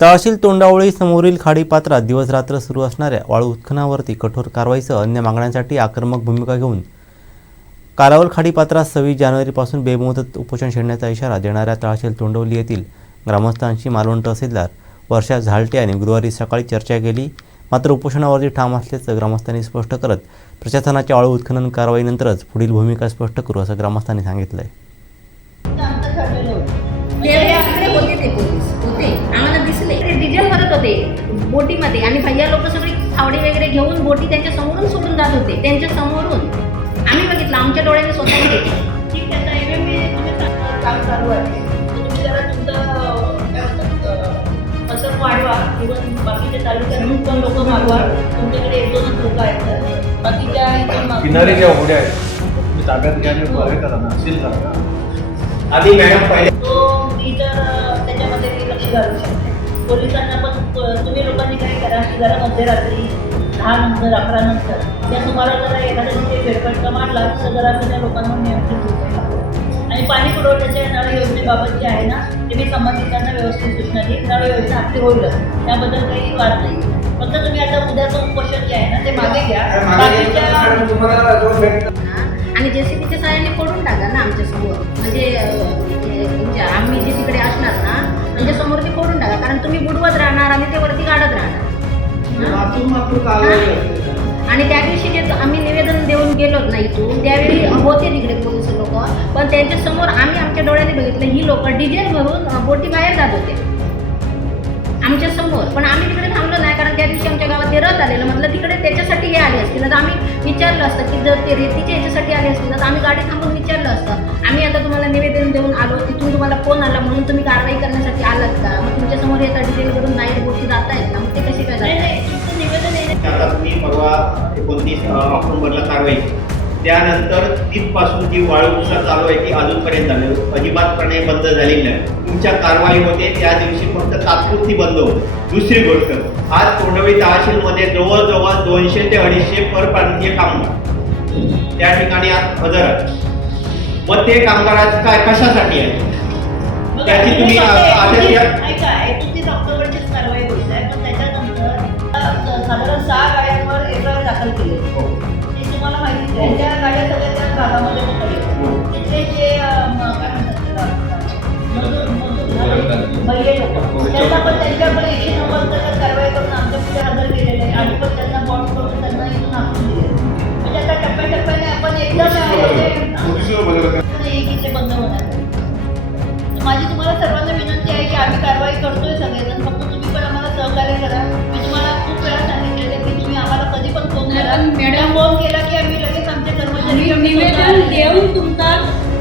तहसील तोंडावळी समोरील खाडीपात्रात दिवसरात्र सुरू असणाऱ्या वाळू उत्खननावरती कठोर कारवाईसह अन्य मागण्यांसाठी आक्रमक भूमिका घेऊन कालावल खाडीपात्रात सव्वीस जानेवारीपासून बेमुदत उपोषण छेडण्याचा इशारा देणाऱ्या तहसील तोंडवली येथील ग्रामस्थांशी मालवण तहसीलदार वर्षा झालटे यांनी गुरुवारी सकाळी चर्चा केली. मात्र उपोषणावरती ठाम असल्याचं ग्रामस्थांनी स्पष्ट करत प्रशासनाच्या वाळू उत्खनन कारवाईनंतरच पुढील भूमिका स्पष्ट करू असं ग्रामस्थांनी सांगितलं भरत होते बोटीमध्ये. आणि भैया लोक सगळी फावडे वगैरे घेऊन बोटी त्यांच्या समोरून सोडून जात होते. त्यांच्या समोरून. आम्ही बघितलं आमच्या डोळ्याने स्वतः ठीक आहे तुम्ही काम चालू आहे. तुम्ही जरा तुमचं वाढवा. बाकीच्या तालुक्यातून पण लोक मागवा. तुमच्याकडे एक दोनच लोक आहेत. बाकीच्या. किनारी ज्या होड्या आहेत तुम्ही ताब्यात घ्यायला बरे करा ना असेल करा आधी मॅडम पहिले तो मी तर त्याच्यामध्ये लक्ष घालू शकते? पोलिसांना पण तुम्ही लोकांनी काय करा की जरा मध्यरात्री दहा नंतर अकरा नंतर त्या तुम्हाला जरा एखाद्या तिथे फेरफटका मारला तर जरा त्या लोकांवर नियंत्रित होते आणि पाणी पुरवठ्याच्या नळ योजनेबाबत जे आहे ना ते मी संबंधितांना व्यवस्थित सूचना देईन. नळ योजना आपली होईलच त्याबद्दल काही वाद नाही. फक्त तुम्ही आता उद्याचं उपोषण जे आहे ना ते मागे घ्या. आणि जेसीबीच्या साह्याने फोडून टाका ना आमच्यासमोर म्हणजे हे तुमच्या आम्ही जे तिकडे असणार ना आमच्यासमोर ते फोडून टाका कारण तुम्ही बुडवत राहणार आम्ही ते वरती काढत राहणार. आणि त्या दिवशी जे आम्ही निवेदन देऊन गेलो ना इथून त्यावेळी होते तिकडे पोलीस लोक पण त्यांच्यासमोर आम्ही आमच्या डोळ्याने बघितलं ही लोक डिझेल भरून बोटी बाहेर जात होते. आमच्यासमोर पण आम्ही तिकडे थांबलो नाही कारण त्या दिवशी आमच्या गावात ते रथ आलेलं म्हटलं तिकडे त्याच्यासाठी हे आले असतील. तर आम्ही विचारलं असतं की जर ते रेतीच्या याच्यासाठी आले असतील तर आम्ही गाडी थांबून विचारलं असतं. आम्ही आता तुम्हाला निवेदन देऊन आलो तिथून तुम्हाला फोन आला म्हणून तुम्ही कारवाई करण्यासाठी आलात का? मग तुमच्यासमोर येतात डिझेल भरून बाहेर गोष्टी जात आहेत ना मग ते कसे काय नाही नाही तुम्ही परवा एकोणतीस ऑक्टोबरला कारवाई. त्यानंतर तिथपासून जी वाळू उपसा चालू आहे ती अजूनपर्यंत झाली अजिबातपणे बंद झालेली नाही. तुमच्या कारवाईमध्ये त्या दिवशी फक्त तात्पुरती बंद होती. दुसरी गोष्ट आज तोंडवळी तहसीलमध्ये जवळजवळ दोनशे ते अडीचशे परप्रांतीय कामगार त्या ठिकाणी आज हजर मग ते कामगार आज काय कशासाठी बघा, त्याची तुम्ही आता एकोणतीस- मॅडम फोन केला की आम्ही लगेच आमचे कर्मचारी निवेदन. देऊन तुमचा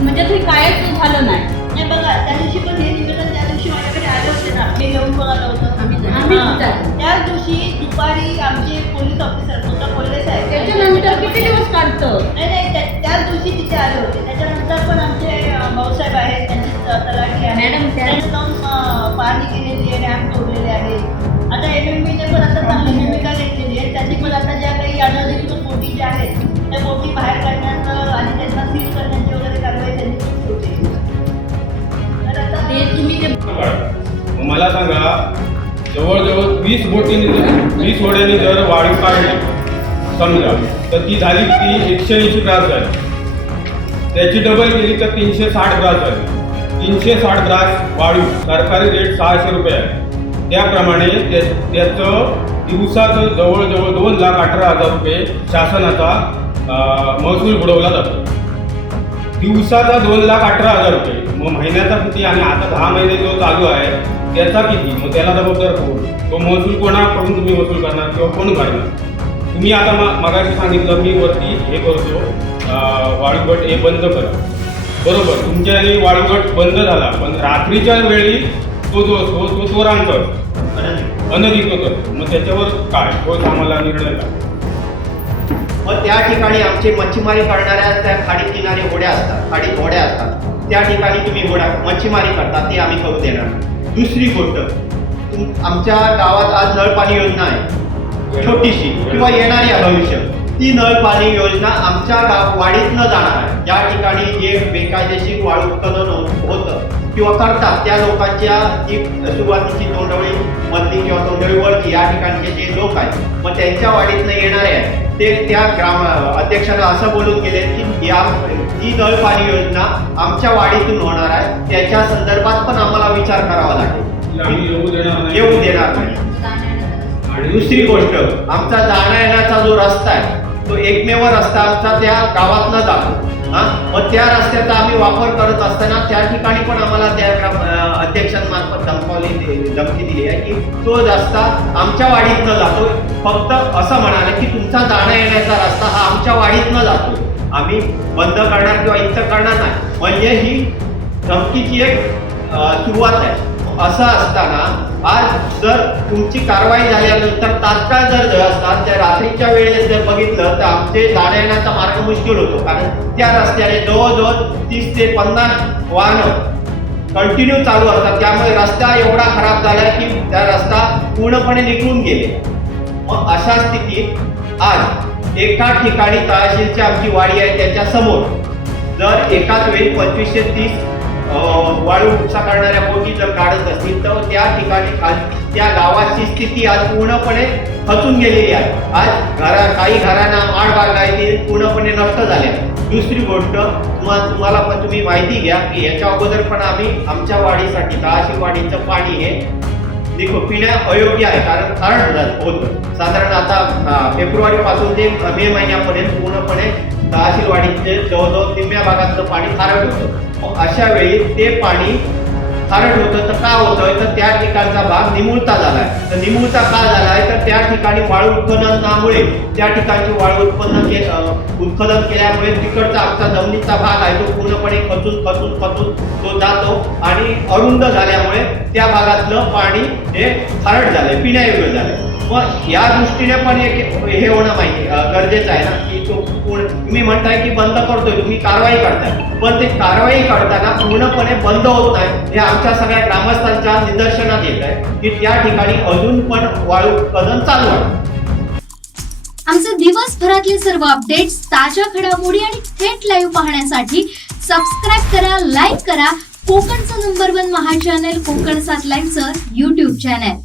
म्हणजे ते कायच झालं नाही. नाही बघा त्या दिवशी पण हे निवेदन त्या दिवशी माझ्याकडे आले होते ना मी पण आलं होतं आम्ही हां. त्याच दिवशी दुपारी आमचे पोलीस ऑफिसर स्वतः बोलले साहेब त्याच्यानंतर किती दिवस काढतं? नाही नाही त्या- त्याच दिवशी तिथे आले होते. त्याच्यानंतर पण आमचे अं, भाऊसाहेब आहेत त्यांची त- तलाठी आहे. मॅडम, त्या- त्यांनी जाऊन अं, पाहणी केलेली आहे रॅम्प तोडलेले जवळजवळ वीस बोटीने जर- वीस होड्याने जर वाळू काढली समजा तर ती झाली ती एकशे ऐंशी ग्रास झाली. त्याची डबल केली तर तीनशे साठ ग्रास झाली. तीनशे साठ ग्रास वाळू सरकारी रेट सहाशे रुपये आहे. त्याप्रमाणे त्या त्याचं दिवसाचं जवळजवळ दोन लाख अठरा हजार रुपये शासनाचा महसूल बुडवला जातो. दिवसाचा दोन लाख अठरा हजार रुपये. मग महिन्याचा किती? आणि आता दहा महिने जो चालू आहे त्याचा किती मग त्याला जबाबदार कोण? तो महसूल कोणाकडून तुम्ही वसूल करणार किंवा कोण भरणार? तुम्ही आता मा- मगाशी सांगितलं मी वरती हे करतो वाळूगट हे बंद करा. बरोबर तुमच्या वाळूगट बंद झाला पण रात्रीच्या वेळी तो जो असतो तो चोरांचा असतो अनधिकृत मग त्याच्यावर काय? ठोस आम्हाला निर्णय काय मग त्या ठिकाणी आमचे मच्छीमारी करणाऱ्या त्या खाडी किनारे होड्या असतात खाडी होड्या असतात. त्या ठिकाणी तुम्ही होड्या मच्छीमारी करता ते आम्ही करू देणार. नाही. दुसरी गोष्ट आमच्या गावात आज नळ पाणी योजना आहे. छोटीशी किंवा येणारी आहे भविष्य. ती नळ पाणी योजना आमच्या गाव वाडीतनं जाणार आहे. ज्या ठिकाणी जे बेकायदेशीर वाळू उत्खनन हो- होतं किंवा करतात त्या लोकांच्या जी सुरुवातीची तोंडवळी मधली किंवा तोंडवळीवरची या ठिकाणचे जे लोक आहेत मग त्यांच्या वाडीतनं येणारे आहेत. ते त्या ग्राम अध्यक्षांना असं बोलून गेले की या ही नळ पाणी योजना आमच्या वाडीतून होणार आहे. त्याच्या संदर्भात पण आम्हाला विचार करावा लागेल. येऊ देणार नाही. दुसरी गोष्ट आमचा जाण्या येण्याचा जो रस्ता आहे तो एकमेव रस्ता आमचा त्या गावातनं जातो. मग त्या रस्त्याचा आम्ही वापर करत असताना त्या ठिकाणी पण आम्हाला त्या अध्यक्षांमार्फत धमकावली धमकी दिली आहे की तो रस्ता आमच्या वाडीतनं जातो फक्त असं म्हणाले की तुमचा जाण्या येण्याचा रस्ता हा आमच्या वाडीतनं जातो आम्ही बंद करणार किंवा इतर करणार नाही. म्हणजे ही धमकीची एक सुरुवात आहे. असं असताना आज जर तुमची कारवाई झाल्यानंतर तात्काळ जर असतात त्या रात्रीच्या वेळेस जर बघितलं तर आमचे जाण्या येण्याचा मार्ग मुश्किल होतो. कारण त्या रस्त्याने जवळजवळ तीस ते पन्नास वाहनं कंटिन्यू चालू असतात. त्यामुळे रस्ता एवढा खराब झाला की त्या रस्ता पूर्णपणे निघून गेले. मग अशा स्थितीत आज एका ठिकाणी तळाशीलची आमची वाडी आहे त्याच्यासमोर. जर एकाच वेळी पंचवीसशे तीस वाळू उपसा करणाऱ्या बोटी जर काढत असतील तर त्या ठिकाणी त्या गावाची स्थिती आज पूर्णपणे खचून गेलेली आहे. आज घरा काही घरांना माड बागायती पूर्णपणे नष्ट झाल्या दुसरी गोष्ट तुम्हाला पण तुम्ही माहिती घ्या की याच्या अगोदर पण आम्ही आमच्या वाडीसाठी तळाशी वाडीचं पाणी हे देखो पिण्या अयोग्य आहे. कारण कारण होतं. साधारण आता फेब्रुवारी पासून ते मे महिन्यापर्यंत पूर्णपणे तहसीलवाडीचे जवळजवळ निम्म्या भागातलं पाणी खारट होतं. मग अशा वेळी ते पाणी खारट होतं तर का होतं? तर त्या ठिकाणचा भाग निमुळता झालाय. तर निमुळता का झालाय? तर त्या ठिकाणी वाळू उत्खननामुळे त्या ठिकाणची वाळू उत्पन्न के उत्खनन केल्यामुळे तिकडचा आमचा जमिनीचा भाग आहे तो पूर्णपणे खचून खचून खचून तो जातो आणि अरुंद झाल्यामुळे त्या भागातलं पाणी हे खारट झालंय पिण्यायोग्य झालंय. मग या दृष्टीने पण एक हे होणं माहिती गरजेचं आहे ना की तो तुम्ही म्हणताय की बंद करतोय तुम्ही कारवाई करताय. पण ते कारवाई करताना पूर्णपणे बंद होत नाही हे आमच्या सगळ्या ग्रामस्थांच्या निदर्शनात येत आहे की त्या ठिकाणी अजून पण वाळू उत्पादन चालू आहे. आमचे दिवसभरातले सर्व अपडेट्स ताज्या घडामोडी आणि थेट लाईव्ह पाहण्यासाठी सबस्क्राईब करा लाईक करा. कोकणचं नंबर वन महा चॅनल कोकण सात लाईव्हचं युट्यूब चॅनल